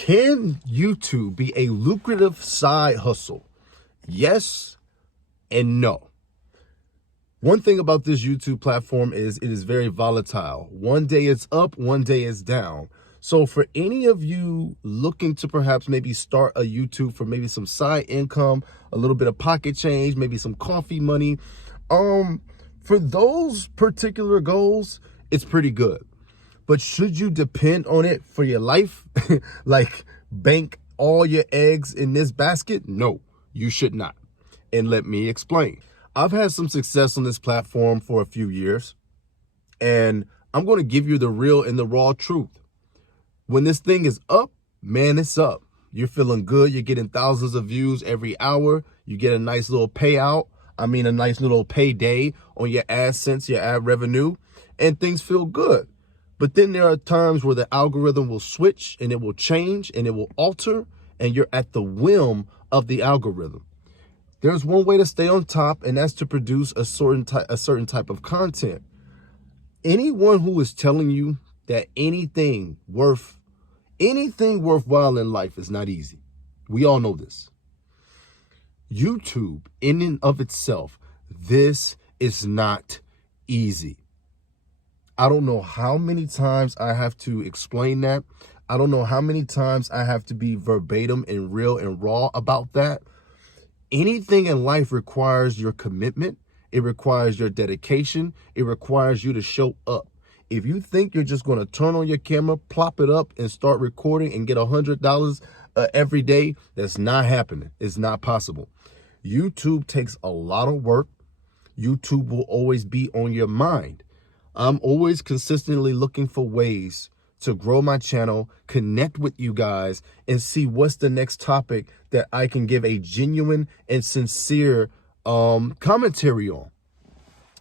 Can YouTube be a lucrative side hustle? Yes and no. One thing about this YouTube platform is it is very volatile. One day it's up, one day it's down. So for any of you looking to perhaps maybe start a YouTube for maybe some side income, a little bit of pocket change, maybe some coffee money, for those particular goals, it's pretty good. But should you depend on it for your life? Like bank all your eggs in this basket? No, you should not. And let me explain. I've had some success on this platform for a few years, and I'm going to give you the real and the raw truth. When this thing is up, man, it's up. You're feeling good. You're getting thousands of views every hour. You get a nice little payout. A nice little payday on your AdSense, your ad revenue, and things feel good. But then there are times where the algorithm will switch and it will change and it will alter, and you're at the whim of the algorithm. There's one way to stay on top, and that's to produce a certain type of content. Anyone who is telling you that anything worthwhile in life is not easy. We all know this. YouTube, in and of itself, this is not easy. I don't know how many times I have to explain that. I don't know how many times I have to be verbatim and real and raw about that. Anything in life requires your commitment. It requires your dedication. It requires you to show up. If you think you're just going to turn on your camera, plop it up, and start recording and get $100 every day, that's not happening. It's not possible. YouTube takes a lot of work. YouTube will always be on your mind. I'm always consistently looking for ways to grow my channel, connect with you guys, and see what's the next topic that I can give a genuine and sincere commentary on.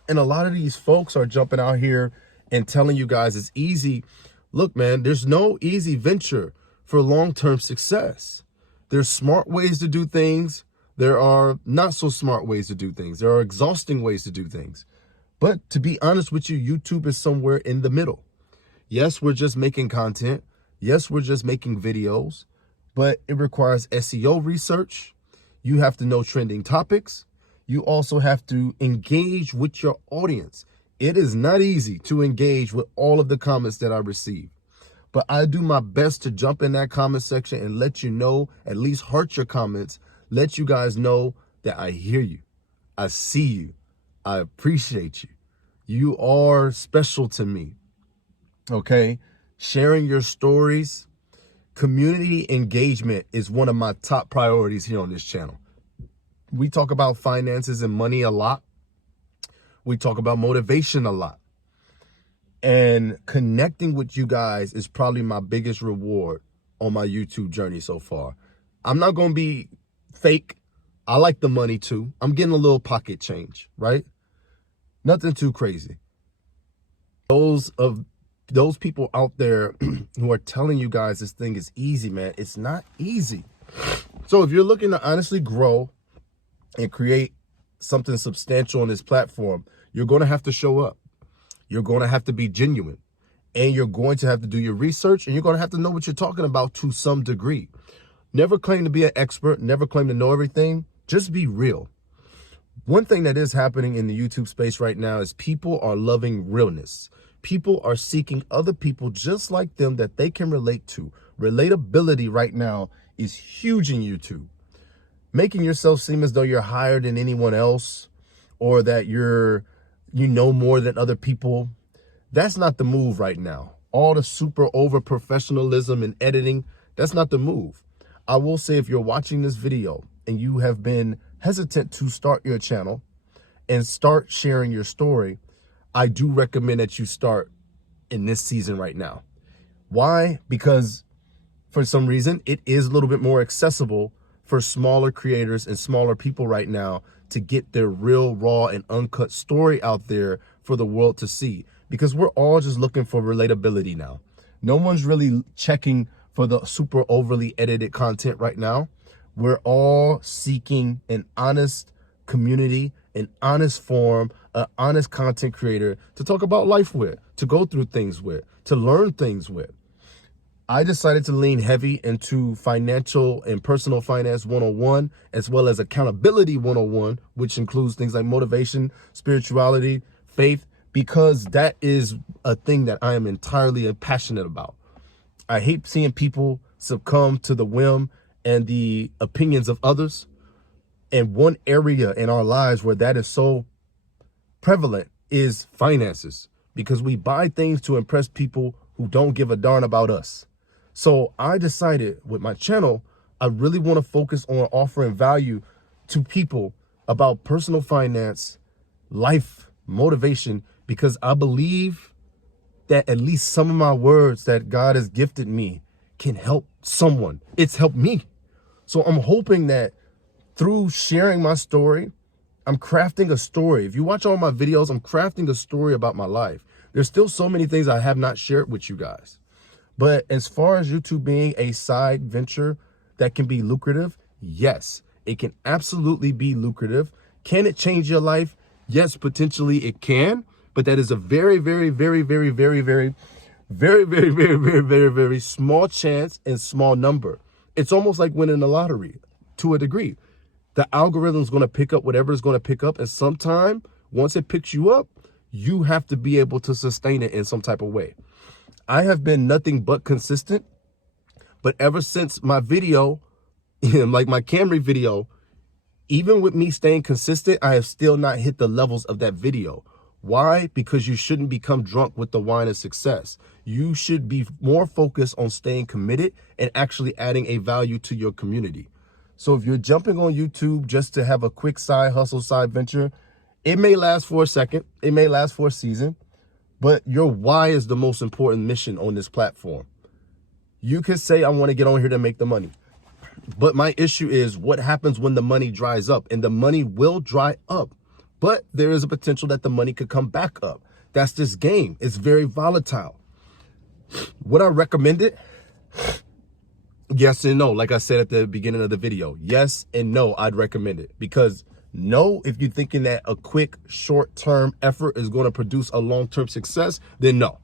And a lot of these folks are jumping out here and telling you guys it's easy. Look, man, there's no easy venture for long-term success. There's smart ways to do things. There are not so smart ways to do things. There are exhausting ways to do things. But to be honest with you, YouTube is somewhere in the middle. Yes, we're just making content. Yes, we're just making videos, but it requires SEO research. You have to know trending topics. You also have to engage with your audience. It is not easy to engage with all of the comments that I receive, but I do my best to jump in that comment section and let you know, at least heart your comments, let you guys know that I hear you. I see you. I appreciate you. You are special to me. Okay, sharing your stories, community engagement is one of my top priorities here on this channel. We talk about finances and money a lot. We talk about motivation a lot. And connecting with you guys is probably my biggest reward on my YouTube journey so far. I'm not going to be fake. I like the money too. I'm getting a little pocket change, right? Nothing too crazy. Those people out there who are telling you guys this thing is easy, man, it's not easy. So if you're looking to honestly grow and create something substantial on this platform, you're going to have to show up. You're going to have to be genuine, and you're going to have to do your research, and you're going to have to know what you're talking about to some degree. Never claim to be an expert, never claim to know everything. Just be real. One thing that is happening in the YouTube space right now is people are loving realness. People are seeking other people just like them that they can relate to. Relatability right now is huge in YouTube. Making yourself seem as though you're higher than anyone else, or that you know more than other people, that's not the move right now. All the super over professionalism and editing, that's not the move. I will say, if you're watching this video and you have been hesitant to start your channel and start sharing your story, I do recommend that you start in this season right now. Why? Because for some reason, it is a little bit more accessible for smaller creators and smaller people right now to get their real, raw, and uncut story out there for the world to see. Because we're all just looking for relatability now. No one's really checking for the super overly edited content right now. We're all seeking an honest community, an honest forum, an honest content creator to talk about life with, to go through things with, to learn things with. I decided to lean heavy into financial and personal finance 101, as well as accountability 101, which includes things like motivation, spirituality, faith, because that is a thing that I am entirely passionate about. I hate seeing people succumb to the whim and the opinions of others. And one area in our lives where that is so prevalent is finances, because we buy things to impress people who don't give a darn about us. So I decided with my channel, I really want to focus on offering value to people about personal finance, life, motivation, because I believe that at least some of my words that God has gifted me can help someone. It's helped me. So I'm hoping that through sharing my story, I'm crafting a story. If you watch all my videos, I'm crafting a story about my life. There's still so many things I have not shared with you guys. But as far as YouTube being a side venture that can be lucrative, yes, it can absolutely be lucrative. Can it change your life? Yes, potentially it can. But that is a very, very, very, very, very, very, very, very, very, very, very, very small chance and small number. It's almost like winning the lottery to a degree. The algorithm is going to pick up whatever it's going to pick up. And sometime, once it picks you up, you have to be able to sustain it in some type of way. I have been nothing but consistent. But ever since my video, like my Camry video, even with me staying consistent, I have still not hit the levels of that video. Why? Because you shouldn't become drunk with the wine of success. You should be more focused on staying committed and actually adding a value to your community. So if you're jumping on YouTube just to have a quick side hustle, side venture, it may last for a second, it may last for a season, but your why is the most important mission on this platform. You can say, I want to get on here to make the money. But my issue is what happens when the money dries up, and the money will dry up. But there is a potential that the money could come back up. That's this game. It's very volatile. Would I recommend it? Yes and no. Like I said at the beginning of the video, yes and no, I'd recommend it. Because no, if you're thinking that a quick short-term effort is going to produce a long-term success, then no.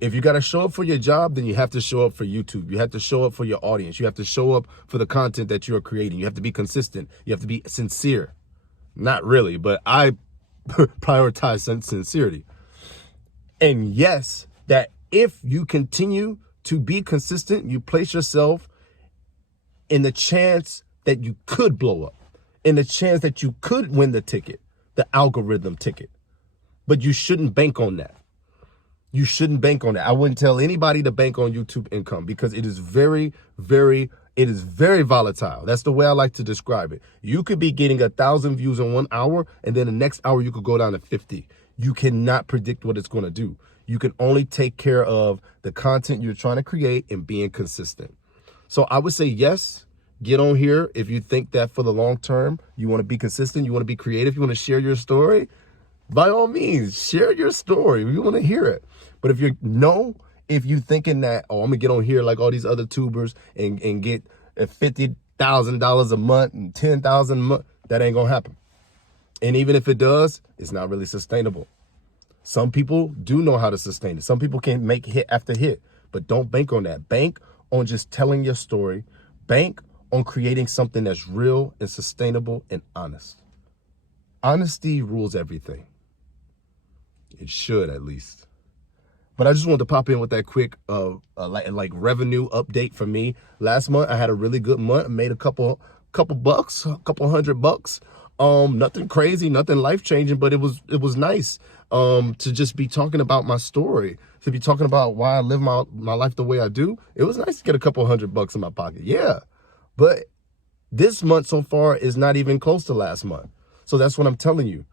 If you got to show up for your job, then you have to show up for YouTube. You have to show up for your audience. You have to show up for the content that you're creating. You have to be consistent. You have to be sincere. Not really, but I prioritize sincerity. And yes, that if you continue to be consistent, you place yourself in the chance that you could blow up, in the chance that you could win the ticket, the algorithm ticket. But you shouldn't bank on that. You shouldn't bank on that. I wouldn't tell anybody to bank on YouTube income because it is very, very volatile. That's the way I like to describe it. You could be getting 1,000 views in 1 hour, and then the next hour you could go down to 50. You cannot predict what it's going to do. You can only take care of the content you're trying to create and being consistent. So I would say yes, get on here if you think that for the long term, you want to be consistent, you want to be creative, you want to share your story. By all means, share your story. We want to hear it. But if you're thinking that, oh, I'm going to get on here like all these other tubers and get $50,000 a month and $10,000 a month, that ain't going to happen. And even if it does, it's not really sustainable. Some people do know how to sustain it. Some people can make hit after hit, but don't bank on that. Bank on just telling your story. Bank on creating something that's real and sustainable and honest. Honesty rules everything. It should, at least. But I just wanted to pop in with that quick like revenue update for me. Last month I had a really good month. I made a couple bucks, a couple $100. Nothing crazy, nothing life-changing, but it was nice to just be talking about my story, to be talking about why I live my life the way I do. It was nice to get a couple $100 in my pocket. Yeah. But this month so far is not even close to last month. So that's what I'm telling you.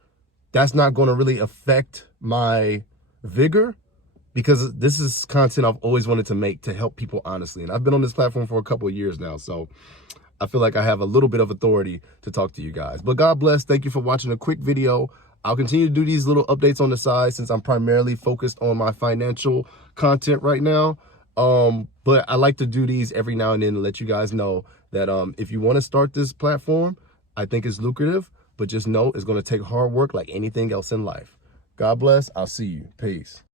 That's not going to really affect my vigor, because this is content I've always wanted to make to help people honestly. And I've been on this platform for a couple of years now, so I feel like I have a little bit of authority to talk to you guys. But God bless. Thank you for watching a quick video. I'll continue to do these little updates on the side since I'm primarily focused on my financial content right now. But I like to do these every now and then to let you guys know that if you want to start this platform, I think it's lucrative, but just know it's going to take hard work like anything else in life. God bless. I'll see you. Peace.